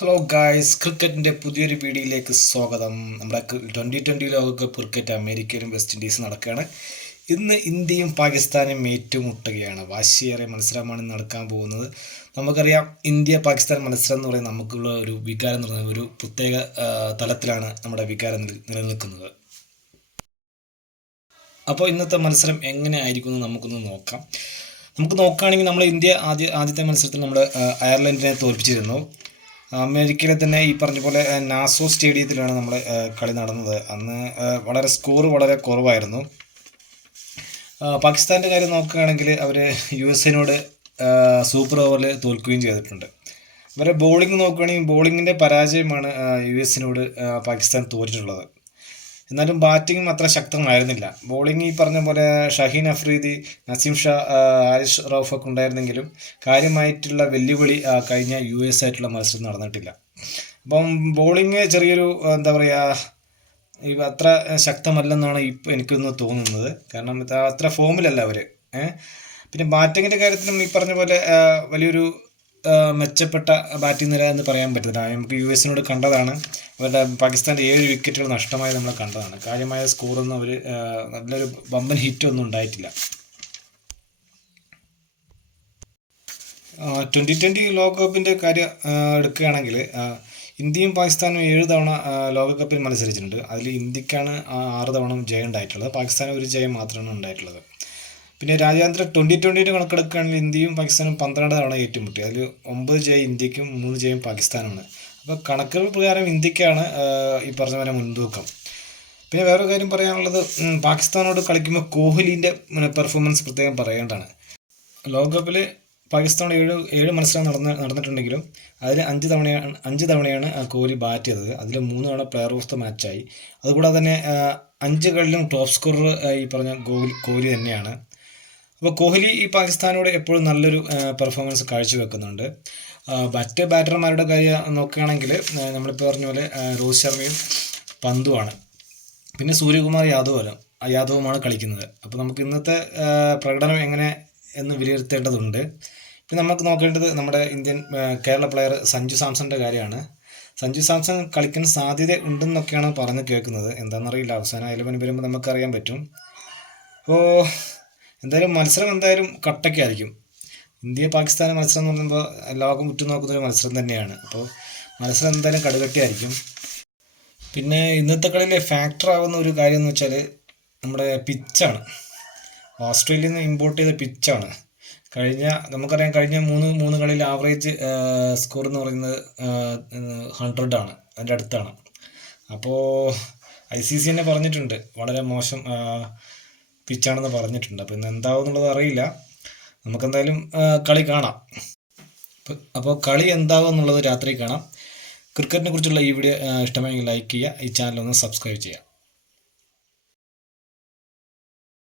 Hello guys ക്രിക്കറ്റിന്റെ പുതിയൊരു വീഡിയോയിലേക്ക് സ്വാഗതം. നമ്മുടെ ട്വന്റി ട്വന്റി ലോകകപ്പ് ക്രിക്കറ്റ് അമേരിക്കയിലും വെസ്റ്റ് ഇൻഡീസും നടക്കുകയാണ്. ഇന്ന് ഇന്ത്യയും പാകിസ്ഥാനും ഏറ്റുമുട്ടുകയാണ്. വാശിയേറെ മത്സരമാണ് നടക്കാൻ പോകുന്നത്. നമുക്കറിയാം ഇന്ത്യ പാകിസ്ഥാൻ മത്സരം എന്ന് പറയുന്നത് നമുക്കുള്ള ഒരു വികാരം എന്ന് പറയുന്നത് ഒരു പ്രത്യേക തലത്തിലാണ് നമ്മുടെ വികാരം നിലനിൽക്കുന്നത്. അപ്പോൾ ഇന്നത്തെ മത്സരം എങ്ങനെ ആയിരിക്കും എന്ന് നമുക്കൊന്ന് നോക്കാം. നമുക്ക് നോക്കുകയാണെങ്കിൽ നമ്മൾ ഇന്ത്യ ആദ്യ ആദ്യത്തെ മത്സരത്തിൽ നമ്മൾ അയർലൻഡിനെ തോൽപ്പിച്ചിരുന്നു. അമേരിക്കയിലെ തന്നെ ഈ പറഞ്ഞ പോലെ നാസോ സ്റ്റേഡിയത്തിലാണ് നമ്മൾ കളി നടന്നത്. അന്ന് വളരെ സ്കോർ വളരെ കുറവായിരുന്നു. പാകിസ്ഥാന്റെ കാര്യം നോക്കുകയാണെങ്കിൽ അവർ യു എസ് എനോട് സൂപ്പർ ഓവറിൽ തോൽക്കുകയും ചെയ്തിട്ടുണ്ട്. ഇവരെ ബോളിംഗ് നോക്കുകയാണെങ്കിൽ ബോളിങ്ങിന്റെ പരാജയമാണ് യു എസിനോട് പാകിസ്ഥാൻ തോറ്റിട്ടുള്ളത്. എന്നാലും ബാറ്റിങ്ങും അത്ര ശക്തമായിരുന്നില്ല. ബോളിംഗ് ഈ പറഞ്ഞ പോലെ ഷഹീൻ അഫ്രീദി നസീം ഷാ ആരിഷ് റൌഫ് ഒക്കെ ഉണ്ടായിരുന്നെങ്കിലും കാര്യമായിട്ടുള്ള വെല്ലുവിളി കഴിഞ്ഞ യു എസ് ആയിട്ടുള്ള മത്സരം നടന്നിട്ടില്ല. അപ്പം ബോളിങ് ചെറിയൊരു എന്താ പറയുക ഈ അത്ര ശക്തമല്ലെന്നാണ് ഇപ്പം എനിക്കൊന്ന് തോന്നുന്നത്. കാരണം അത്ര ഫോമിലല്ല അവർ പിന്നെ ബാറ്റിങ്ങിന്റെ കാര്യത്തിലും ഈ പറഞ്ഞ പോലെ വലിയൊരു മെച്ചപ്പെട്ട ബാറ്റിംഗ് നിര എന്ന് പറയാൻ പറ്റില്ല നമുക്ക് യു എസിനോട് കണ്ടതാണ്. അവരുടെ പാകിസ്ഥാന്റെ ഏഴ് വിക്കറ്റുകൾ നഷ്ടമായി നമ്മൾ കണ്ടതാണ്. കാര്യമായ സ്കോറൊന്നും അവർ നല്ലൊരു ബമ്പൻ ഹിറ്റൊന്നും ഉണ്ടായിട്ടില്ല. ട്വന്റി ട്വന്റി ലോകകപ്പിന്റെ കാര്യം എടുക്കുകയാണെങ്കിൽ ഇന്ത്യയും പാകിസ്ഥാനും ഏഴ് തവണ ലോകകപ്പിൽ മത്സരിച്ചിട്ടുണ്ട്. അതിൽ ഇന്ത്യക്കാണ് ആറ് തവണ ജയം ഉണ്ടായിട്ടുള്ളത്. പാകിസ്ഥാന് ഒരു ജയം മാത്രമാണ് ഉണ്ടായിട്ടുള്ളത്. പിന്നെ രാജ്യാന്തര ട്വന്റി ട്വന്റിയുടെ കണക്കെടുക്കുകയാണെങ്കിൽ ഇന്ത്യയും പാകിസ്ഥാനും പന്ത്രണ്ട് തവണ ഏറ്റുമുട്ടി. അതിൽ ഒമ്പത് ജയം ഇന്ത്യക്കും മൂന്ന് ജയം പാകിസ്ഥാനുമാണ്. അപ്പോൾ കണക്കുകൾ പ്രകാരം ഇന്ത്യക്കാണ് ഈ പറഞ്ഞ പോലെ മുൻതൂക്കം. പിന്നെ വേറൊരു കാര്യം പറയാനുള്ളത് പാകിസ്ഥാനോട് കളിക്കുമ്പോൾ കോഹ്ലിന്റെ പെർഫോമൻസ് പ്രത്യേകം പറയേണ്ടതാണ്. ലോകകപ്പിൽ പാകിസ്ഥാൻ ഏഴ് ഏഴ് മത്സരം നടന്ന് നടന്നിട്ടുണ്ടെങ്കിലും അതിൽ അഞ്ച് തവണയാണ് അഞ്ച് തവണയാണ് കോഹ്ലി ബാറ്റ് ചെയ്തത്. അതിൽ മൂന്ന് തവണ പ്ലെയർ ഓഫ് ദ മാച്ചായി അതുകൂടാതെ തന്നെ അഞ്ച് കളിലും ടോപ്പ് സ്കോറർ ഈ പറഞ്ഞ കോഹ്ലി കോഹ്ലി തന്നെയാണ്. അപ്പോൾ കോഹ്ലി ഈ പാകിസ്ഥാനോട് എപ്പോഴും നല്ലൊരു പെർഫോമൻസ് കാഴ്ചവെക്കുന്നുണ്ട്. മറ്റ് ബാറ്റർമാരുടെ കാര്യം നോക്കുകയാണെങ്കിൽ നമ്മളിപ്പോൾ പറഞ്ഞ പോലെ രോഹിത് ശർമ്മയും പന്തുമാണ്. പിന്നെ സൂര്യകുമാർ യാദവും യാദവുമാണ് കളിക്കുന്നത്. അപ്പോൾ നമുക്ക് ഇന്നത്തെ പ്രകടനം എങ്ങനെ എന്ന് വിലയിരുത്തേണ്ടതുണ്ട്. പിന്നെ നമുക്ക് നോക്കേണ്ടത് നമ്മുടെ ഇന്ത്യൻ കേരള പ്ലെയർ സഞ്ജു സാംസണിന്റെ കാര്യമാണ്. സഞ്ജു സാംസൺ കളിക്കാൻ സാധ്യത ഉണ്ടെന്നൊക്കെയാണ് പറഞ്ഞ് കേൾക്കുന്നത്. എന്താണെന്നറിയില്ല അവസാനം ഇലവൻ വരുമ്പോൾ നമുക്കറിയാൻ പറ്റും. അപ്പോൾ എന്തായാലും മത്സരം എന്തായാലും കട്ടയ്ക്കായിരിക്കും. ഇന്ത്യ പാകിസ്ഥാൻ മത്സരം എന്ന് പറയുമ്പോൾ ലോകം ഉറ്റുനോക്കുന്ന ഒരു മത്സരം തന്നെയാണ്. അപ്പോൾ മത്സരം എന്തായാലും കടുകട്ടിയായിരിക്കും. പിന്നെ ഇന്നത്തെ കളിയിലെ ഫാക്ടർ ആവുന്ന ഒരു കാര്യം എന്ന് വെച്ചാൽ നമ്മുടെ പിച്ചാണ് ഓസ്ട്രേലിയയിൽ നിന്ന് ഇമ്പോർട്ട് ചെയ്ത പിച്ചാണ് കഴിഞ്ഞ നമുക്കറിയാം കഴിഞ്ഞ മൂന്ന് മൂന്ന് കളിയിൽ ആവറേജ് സ്കോർ എന്ന് പറയുന്നത് ഹൺഡ്രഡ് ആണ്. അതിന്റെ അടുത്താണ്. അപ്പോൾ ഐ സി സി തന്നെ പറഞ്ഞിട്ടുണ്ട്. വളരെ മോശം പിച്ചാണെന്ന് പറഞ്ഞിട്ടുണ്ട്. അപ്പോൾ ഇന്ന് എന്താവും എന്നുള്ളത് അറിയില്ല. നമുക്ക് എന്തായാലും കളി കാണാം. അപ്പോൾ- കളി എന്താവും എന്നുള്ളത് രാത്രി കാണാം. ക്രിക്കറ്റിനെ കുറിച്ചുള്ള ഈ വീഡിയോ ഇഷ്ടമായെങ്കിൽ ലൈക്ക് ചെയ്യുക. ഈ ചാനൽ ഒന്ന് സബ്സ്ക്രൈബ് ചെയ്യുക.